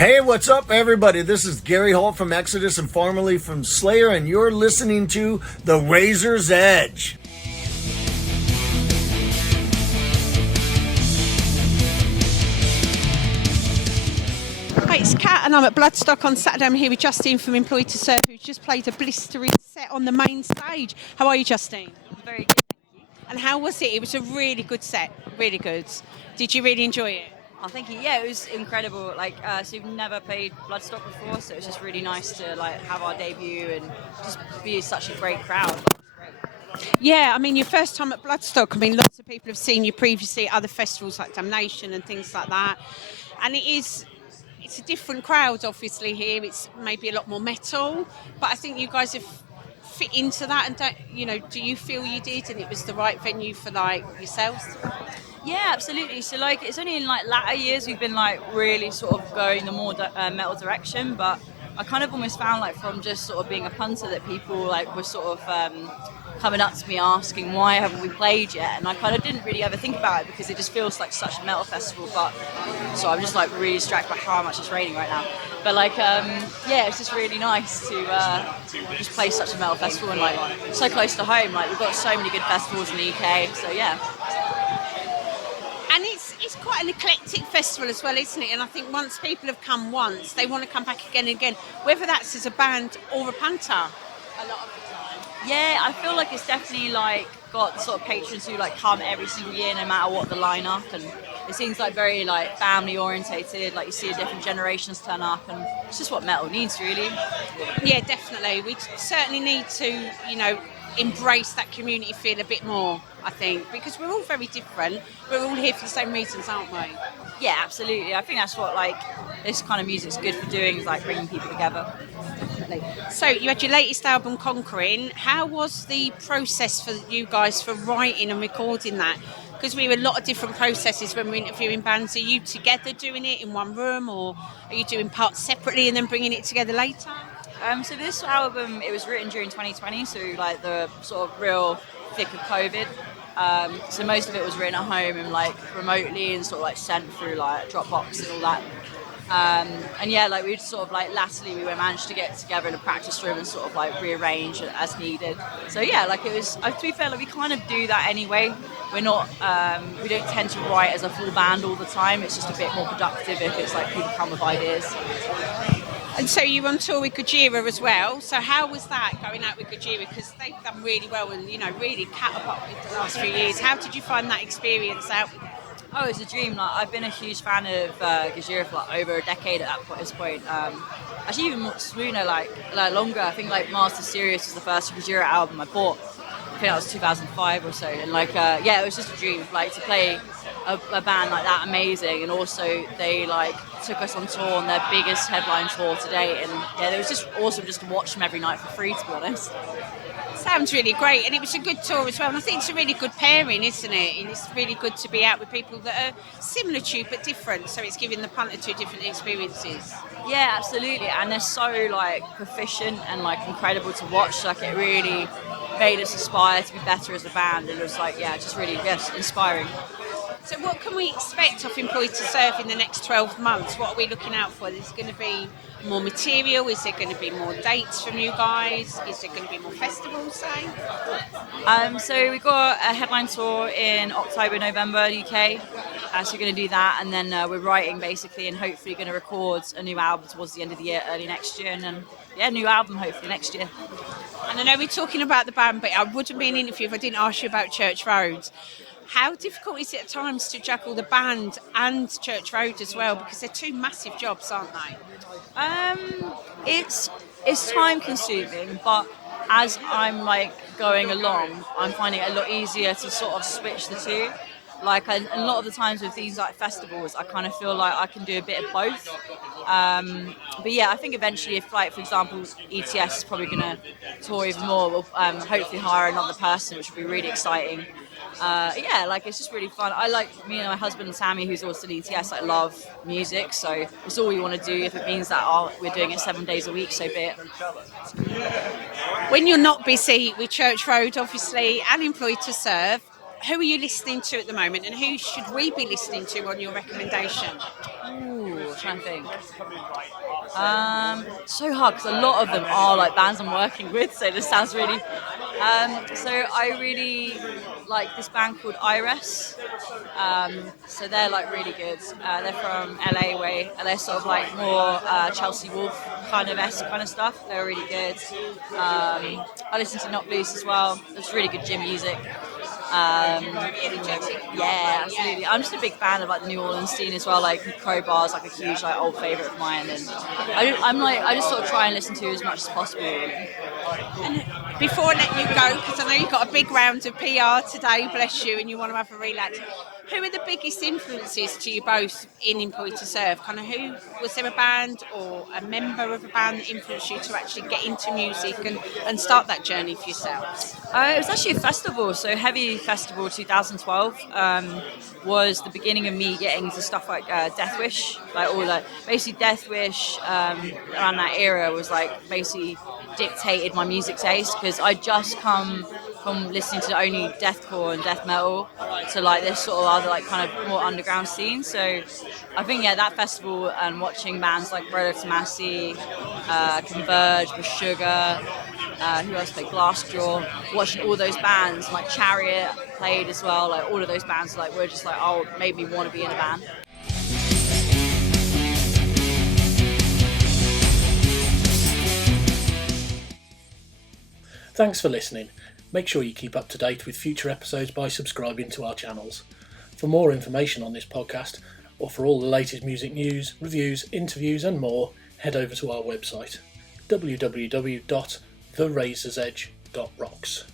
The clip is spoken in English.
Hey, what's up, everybody? This is Gary Holt from Exodus and formerly from Slayer, and you're listening to The Razor's Edge. Hi, it's Kat and I'm at Bloodstock on Saturday. I'm here with Justine from Employed to Serve, who's just played a blistering set on the main stage. How are you, Justine? Very good, thank you. And how was it? It was a really good set, really good. Did you really enjoy it? Oh, thank you. Yeah, it was incredible. So we've never played Bloodstock before, so it was just really nice to have our debut and just be such a great crowd. It was great. Yeah, I mean, your first time at Bloodstock, I mean, lots of people have seen you previously at other festivals like Damnation and things like that. And it's a different crowd, obviously, here. It's maybe a lot more metal, but I think you guys have fit into that. And do you feel you did and it was the right venue for yourselves? Yeah, absolutely. So it's only in latter years we've been really sort of going the more metal direction, but I kind of almost found from just sort of being a punter that people were sort of coming up to me asking why haven't we played yet, and I kind of didn't really ever think about it because it just feels like such a metal festival. But so I'm just really distracted by how much it's raining right now. But yeah, it's just really nice to just play such a metal festival and so close to home. We've got so many good festivals in the UK, so yeah. And it's quite an eclectic festival as well, isn't it? And I think once people have come once, they want to come back again and again, whether that's as a band or a punter. A lot of the time. Yeah, I feel like it's definitely got sort of patrons who come every single year, no matter what the lineup, and it seems very family orientated. You see different generations turn up, and it's just what metal needs, really. Yeah, definitely. We certainly need to, embrace that community feel a bit more, I think, because we're all very different. We're all here for the same reasons, aren't we? Yeah, absolutely. I think that's what this kind of music's good for doing, is bringing people together. Definitely. So you had your latest album, Conquering. How was the process for you guys for writing and recording that? Because we have a lot of different processes when we're interviewing bands. Are you together doing it in one room, or are you doing parts separately and then bringing it together later? So this album, it was written during 2020, so the sort of real thick of COVID. So most of it was written at home and remotely and sort of sent through Dropbox and all that. And yeah, we sort of latterly we managed to get together in a practice room and sort of rearrange as needed. So yeah, it was. To be fair, we kind of do that anyway. We're not. We don't tend to write as a full band all the time. It's just a bit more productive if it's people come with ideas. And so you're on tour with Gojira as well. So how was that going out with Gojira? Because they've done really well and really catapulted the last few years. How did you find that experience out with them? Oh, it's a dream. I've been a huge fan of Gojira for over a decade at this point. Actually, even sooner, longer. I think Master Serious was the first Gojira album I bought. I think that was 2005 or so. And yeah, it was just a dream. To play a band like that, amazing. And also they took us on tour on their biggest headline tour to date. And yeah, it was just awesome just to watch them every night for free, to be honest. Sounds really great, and it was a good tour as well. And I think it's a really good pairing, isn't it? And it's really good to be out with people that are similar to you but different. So it's giving the punter two different experiences. Yeah, absolutely. And they're so proficient and incredible to watch. It really made us aspire to be better as a band. And it was just really inspiring. So what can we expect of Employed to Serve in the next 12 months? What are we looking out for? Is there going to be more material? Is there going to be more dates from you guys? Is there going to be more festivals, say? So we've got a headline tour in October, November, UK. So we're going to do that, and then we're writing basically, and hopefully going to record a new album towards the end of the year, early next year, and then new album hopefully next year. And I know we're talking about the band, but I wouldn't be an interview if I didn't ask you about Church Road. How difficult is it at times to juggle the band and Church Road as well? Because they're two massive jobs, aren't they? It's time consuming, but as I'm going along, I'm finding it a lot easier to sort of switch the two. A lot of the times with these festivals, I kind of feel I can do a bit of both. But yeah, I think eventually, if for example, ETS is probably going to tour even more, we'll hopefully hire another person, which will be really exciting. Yeah, it's just really fun. Me and my husband Sammy, who's also in ETS, love music, so it's all we want to do. If it means that we're doing it 7 days a week, so be it. When you're not busy with Church Road, obviously, and Employed to Serve, who are you listening to at the moment, and who should we be listening to on your recommendation? Ooh, I'm trying to think. So hard because a lot of them are like bands I'm working with, so this sounds really. So I really like this band called Iris. So they're like really good. They're from LA way, and they're sort of like more Chelsea Wolf kind of stuff. They're really good. I listen to Not Blues as well. It's really good gym music. Yeah, absolutely. I'm just a big fan of like the New Orleans scene as well. Like Crowbar's like a huge like old favourite of mine, and I just sort of try and listen to as much as possible. And before I let you go, because I know you've got a big round of PR today, bless you, and you want to have a relax. Who are the biggest influences to you both in Employed to Serve? Kind of who, was there a band or a member of a band that influenced you to actually get into music and start that journey for yourselves? It was actually a festival, so Heavy Festival 2012 was the beginning of me getting into stuff like Death Wish, like all like basically Death Wish around that era was like basically dictated my music taste because I just come from listening to only deathcore and death metal to like this sort of other like kind of more underground scene. So I think that festival and watching bands like Road to Massey, Converge, Sugar, who else played, Glassjaw, watching all those bands like Chariot played as well, like all of those bands like were just like, oh, made me want to be in a band. Thanks for listening. Make sure you keep up to date with future episodes by subscribing to our channels. For more information on this podcast, or for all the latest music news, reviews, interviews and more, head over to our website www.therazorsedge.rocks.